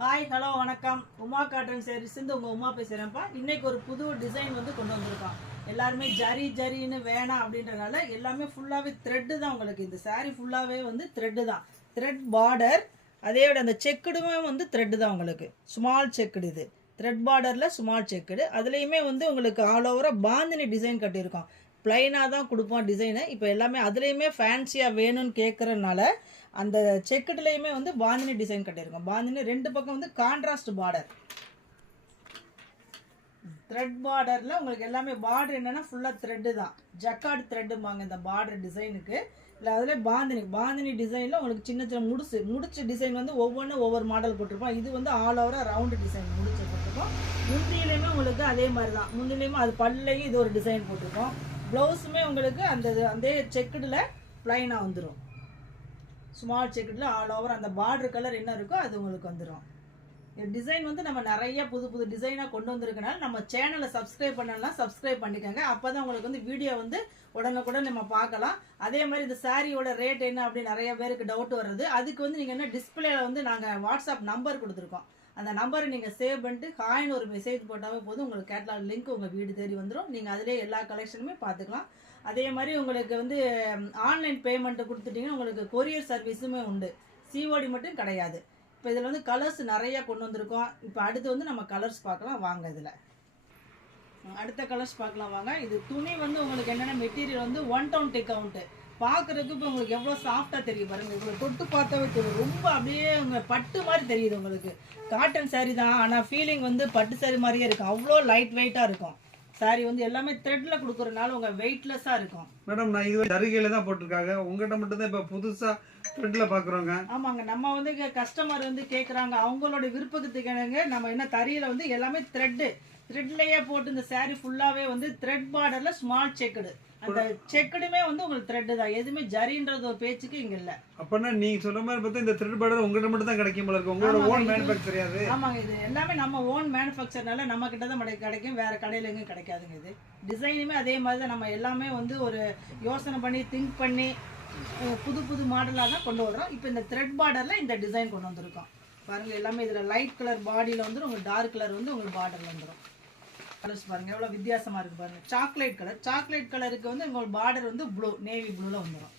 Hi hello வணக்கம். Uma cotton saris உங்கள் உமா பேசுகிறேன்ப்பா. இன்றைக்கி ஒரு புது டிசைன் வந்து கொண்டு வந்திருக்கோம். எல்லாருமே ஜரின்னு வேணாம் அப்படின்றனால எல்லாமே ஃபுல்லாகவே த்ரெட்டு தான். உங்களுக்கு இந்த சாரீ ஃபுல்லாகவே வந்து த்ரெட்டு தான். த்ரெட் பார்டர், அதேயோட அந்த செக்குடுமே வந்து த்ரெட்டு தான். உங்களுக்கு ஸ்மால் செக்குடு, இது த்ரெட் பார்டரில் ஸ்மால் செக்குடு. அதுலேயுமே வந்து உங்களுக்கு ஆல் ஓவராக பாந்தினி டிசைன் கட்டியிருக்கோம். ப்ளைனாக தான் கொடுப்போம் டிசைனு. இப்போ எல்லாமே அதுலேயுமே ஃபேன்சியாக வேணும்னு கேட்குறதுனால அந்த செக்குடுலேயுமே வந்து பாந்தினி டிசைன் கட்டியிருக்கோம். பாந்தினி ரெண்டு பக்கம் வந்து கான்ட்ராஸ்ட் பார்டர், த்ரெட் பார்டரில் உங்களுக்கு எல்லாமே பார்டர் என்னென்னா ஃபுல்லாக த்ரெட்டு தான். ஜக்கார்டு த்ரெட்டுமாங்க இந்த பார்டர் டிசைனுக்கு. இல்லை அதில் பாந்தினி டிசைனில் உங்களுக்கு சின்ன சின்ன முடிச்சு டிசைன் வந்து ஒவ்வொன்றும் ஒவ்வொரு மாடல் போட்டிருப்போம். இது வந்து ஆல் ஓவராக ரவுண்டு டிசைன் முடிச்சு போட்டிருக்கோம். முந்திலையுமே உங்களுக்கு அதே மாதிரி தான். முந்திலையுமே அது பல்லையும் இது ஒரு டிசைன் போட்டிருக்கோம். ப்ளவுஸுமே உங்களுக்கு அந்த செக்குடில் ப்ளைனாக வந்துடும். ஸ்மால் செக்குடில் ஆல் ஓவர் அந்த பார்டர் கலர் என்ன இருக்கோ அது உங்களுக்கு வந்துடும். டிசைன் வந்து நம்ம நிறைய புது டிசைனாக கொண்டு வந்திருக்கனால நம்ம சேனலை சப்ஸ்கிரைப் பண்ணலாம், சப்ஸ்கிரைப் பண்ணிக்கோங்க. அப்போ தான் உங்களுக்கு வந்து வீடியோ வந்து உடனுக்குடன் நம்ம பார்க்கலாம். அதே மாதிரி இந்த சாரியோட ரேட் என்ன அப்படின்னு நிறைய பேருக்கு டவுட் வருது. அதுக்கு வந்து நீங்கள் என்ன டிஸ்பிளேல வந்து நாங்கள் வாட்ஸ்அப் நம்பர் கொடுத்துருக்கோம். அந்த நம்பரை நீங்கள் சேவ் பண்ணிட்டு ஹாய்னு ஒரு மெசேஜ் போட்டாவே போதும், உங்களுக்கு கேட்லாக் லிங்க் உங்கள் வீடு தேடி வந்துடும். நீங்கள் அதிலே எல்லா கலெக்ஷனுமே பார்த்துக்கலாம். அதே மாதிரி உங்களுக்கு வந்து ஆன்லைன் பேமெண்ட்டு கொடுத்துட்டிங்கன்னா உங்களுக்கு கொரியர் சர்வீஸுமே உண்டு. சிஓடி மட்டும் கிடையாது. இப்போ இதில் வந்து கலர்ஸ் நிறையா கொண்டு வந்திருக்கோம். இப்போ அடுத்து வந்து நம்ம கலர்ஸ் பார்க்கலாம் வாங்க. இதில் அடுத்த கலர்ஸ் பார்க்கலாம் வாங்க. இது துணி வந்து உங்களுக்கு என்னென்ன மெட்டீரியல் வந்து 1 டவுன் டெக் அவுண்ட்டு. பார்க்குறதுக்கு இப்போ உங்களுக்கு எவ்வளோ சாஃப்டாக தெரியும் பாருங்கள். உங்களுக்கு தொட்டு பார்த்தாவே தெரியும். ரொம்ப அப்படியே உங்கள் பட்டு மாதிரி தெரியுது உங்களுக்கு. காட்டன் சாரீ தான், ஆனால் ஃபீலிங் வந்து பட்டு சாரீ மாதிரியே இருக்கும். அவ்வளோ லைட் வெயிட்டாக இருக்கும். சாரி வந்து எல்லாமே த்ரெட்ல கொடுக்கறதுனால உங்க வெயிட்லெஸ்ஸா இருக்கும். மேடம் நான் இது ஜரிகையில தான் போட்டிருக்காங்க. உங்ககிட்ட மட்டும் தான் இப்ப புதுசா த்ரெட்ல பாக்குறோங்க. ஆமாங்க, நம்ம வந்து கஸ்டமர் வந்து கேக்குறாங்க, அவங்களோட விருப்பத்துக்கு நம்ம என்ன தறியில வந்து எல்லாமே த்ரெட்லயே போட்டு இந்த சாரி ஃபுல்லாவே வந்து த்ரெட் பார்டர்ல ஸ்மால் செக்குடு. அந்த செக்குடுமே வந்து உங்களுக்கு த்ரெட் தான். எதுவுமே ஜரின்றது ஒரு பேச்சுக்கு இங்க இல்ல. அப்பனா நீங்க சொல்ற மாதிரி பார்த்தா இந்த த்ரெட் பார்டர் உங்ககிட்ட மட்டும் தான் கிடைக்கும் போல இருக்கு. உங்களோட ஓன் மேனுஃபேக்சர் அது. ஆமாங்க, இது எல்லாமே நம்ம ஓன் மேனுஃபேக்சர்னால நம்ம கிட்ட தான் கிடைக்கும். வேற கடையில எங்கேயும் கிடைக்காதுங்க. இது டிசைனுமே அதே மாதிரி தான். நம்ம எல்லாமே வந்து ஒரு யோசனை பண்ணி திங்க் பண்ணி புது மாடலாக தான் கொண்டு வரோம். இப்போ இந்த த்ரெட் பார்டரில் இந்த டிசைன் கொண்டு வந்திருக்கோம் பாருங்கள். எல்லாமே இதில் லைட் கலர் பாடியில் வந்துடும். உங்களுக்கு டார்க் கலர் வந்து உங்களுக்கு பார்டரில் வந்துடும். கலர்ஸ் பாருங்கள் எவ்வளோ வித்தியாசமாக இருக்குது பாருங்கள். சாக்லேட் கலருக்கு வந்து உங்களுக்கு பார்டர் வந்து ப்ளூ, நேவி ப்ளூவில் வந்துடும்.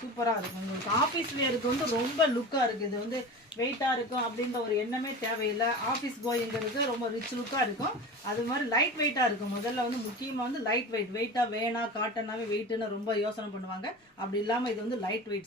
சூப்பராக இருக்கும். உங்களுக்கு ஆஃபீஸ் வேருக்கு வந்து ரொம்ப லுக்காக இருக்குது. இது வந்து வெயிட்டாக இருக்கும் அப்படின்ற ஒரு எண்ணமே தேவையில்லை. ஆஃபீஸ் கோயிங்கிறது ரொம்ப ரிச் லுக்காக இருக்கும். அது மாதிரி லைட் வெயிட்டாக இருக்கும். முதல்ல வந்து முக்கியமாக வந்து வெயிட்டாக வேணாம், காட்டனாகவே வெயிட்டுன்னு ரொம்ப யோசனை பண்ணுவாங்க. அப்படி இல்லாமல் இது வந்து லைட் வெயிட்